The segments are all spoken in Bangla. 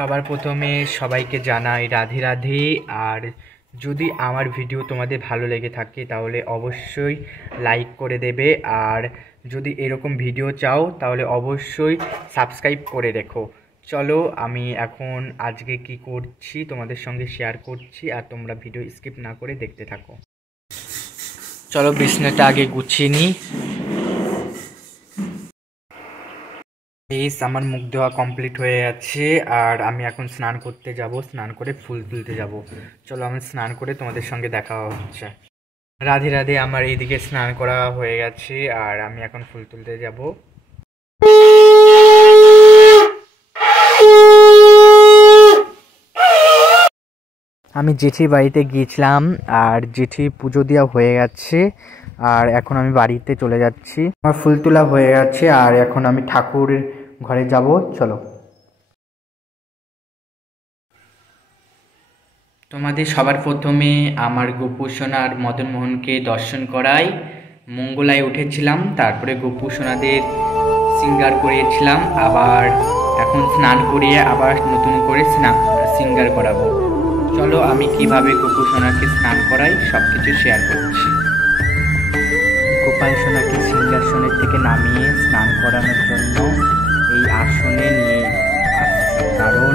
সবার প্রথমে সবাইকে জানাই রাধে রাধে। আর যদি আমার ভিডিও তোমাদের ভালো লেগে থাকে তাহলে অবশ্যই লাইক করে দেবে, আর যদি এরকম ভিডিও চাও তাহলে অবশ্যই সাবস্ক্রাইব করে রেখো। চলো আমি এখন আজকে কি করছি তোমাদের সঙ্গে শেয়ার করছি, আর তোমরা ভিডিও স্কিপ না করে দেখতে থাকো। চলো বিছানাটা আগে গুছিয়ে নিই। আমার মুখ ধোয়া কমপ্লিট হয়ে যাচ্ছে, আর আমি এখন স্নান করতে যাব, স্নান করে ফুল তুলতে যাব। চলো আমি স্নান করে তোমাদের সঙ্গে দেখা হচ্ছে। রাধে রাধে। আমার এইদিকে স্নান করা হয়ে গেছে, আর আমি এখন ফুল তুলতে যাব। আমি জেঠির বাড়িতে গিয়েছিলাম, আর জেঠি পুজো দেওয়া হয়ে গেছে, আর এখন আমি বাড়িতে চলে যাচ্ছি। আমার ফুল তোলা হয়ে গেছে, আর এখন আমি ঠাকুরের ঘরে যাব। চলো তোমাদের সবার প্রথমে আমার গোপু সোনার মদন মোহনকে দর্শন করাই। মঙ্গলায় উঠেছিলাম, তারপরে গোপু সোনাদের সিঙ্গার করিয়েছিলাম, আবার এখন স্নান করিয়ে আবার নতুন করে সিঙ্গার করাবো। চলো আমি কিভাবে গোপু সোনাকে স্নান করাই সব কিছু শেয়ার করছি। গোপাল সোনাকে সিংহাসনের থেকে নামিয়ে স্নান করানোর জন্য এই আসনে নিয়ে আসছি, কারণ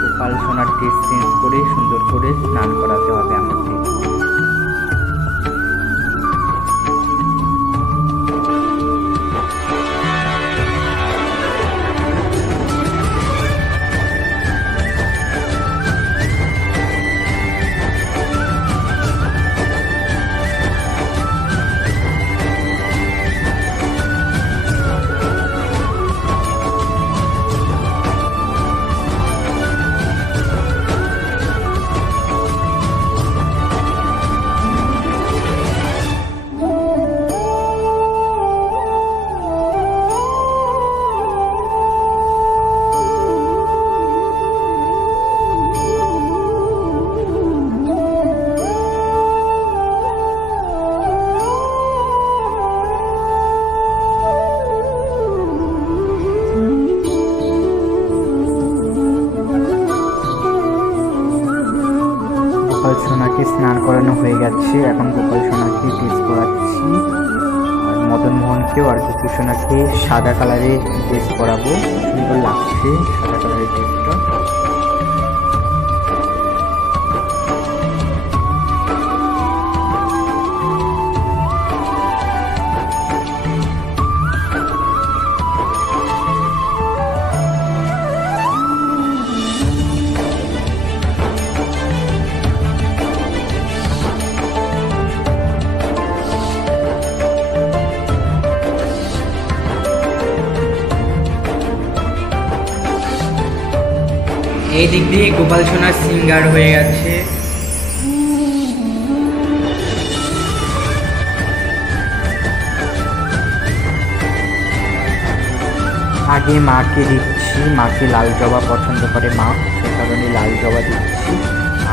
গোপাল সোনার ড্রেস চেঞ্জ করে সুন্দর করে স্নান করাতে হবে আমাকে। গোপাল সোনাকে স্নান করানো হয়ে গেছে, এখন গোপাল সোনাকে ড্রেস পরাচ্ছি, আর মদন মোহনকেও আর গোপু সোনাকে সাদা কালারের ড্রেস পরাবো। সুন্দর লাগছে সাদা কালারের ড্রেসটা। এই দিক দিয়ে গোপাল সোনার সিঙ্গার হয়ে গেছে। আগে মাকে দিচ্ছি, মাকে লাল জবা পছন্দ করে মা, সে কারণে লাল জবা দিচ্ছি।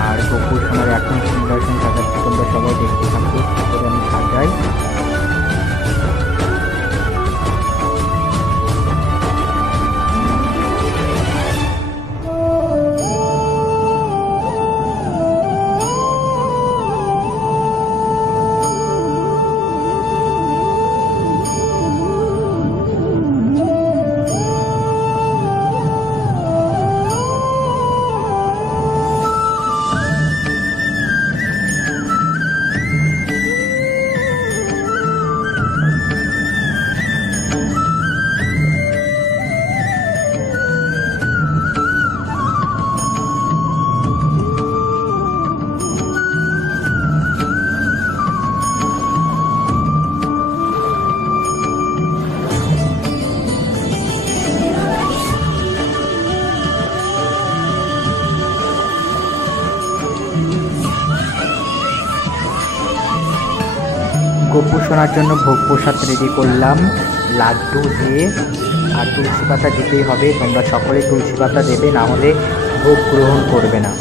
আর গোপাল সোনার এখন সিংহাসন সাজাচ্ছি, তোমরা সবাই দেখতে থাকো কি করে আমি সাজাই। গোপু সোনার জন্য ভোগ প্রসাদ রেডি করলাম লাড্ডু দিয়ে, আর তুলসী পাতা দিতেই হবে। তোমরা সকলে তুলসী পাতা দেবে, না হলে ভোগ গ্রহণ করবে না।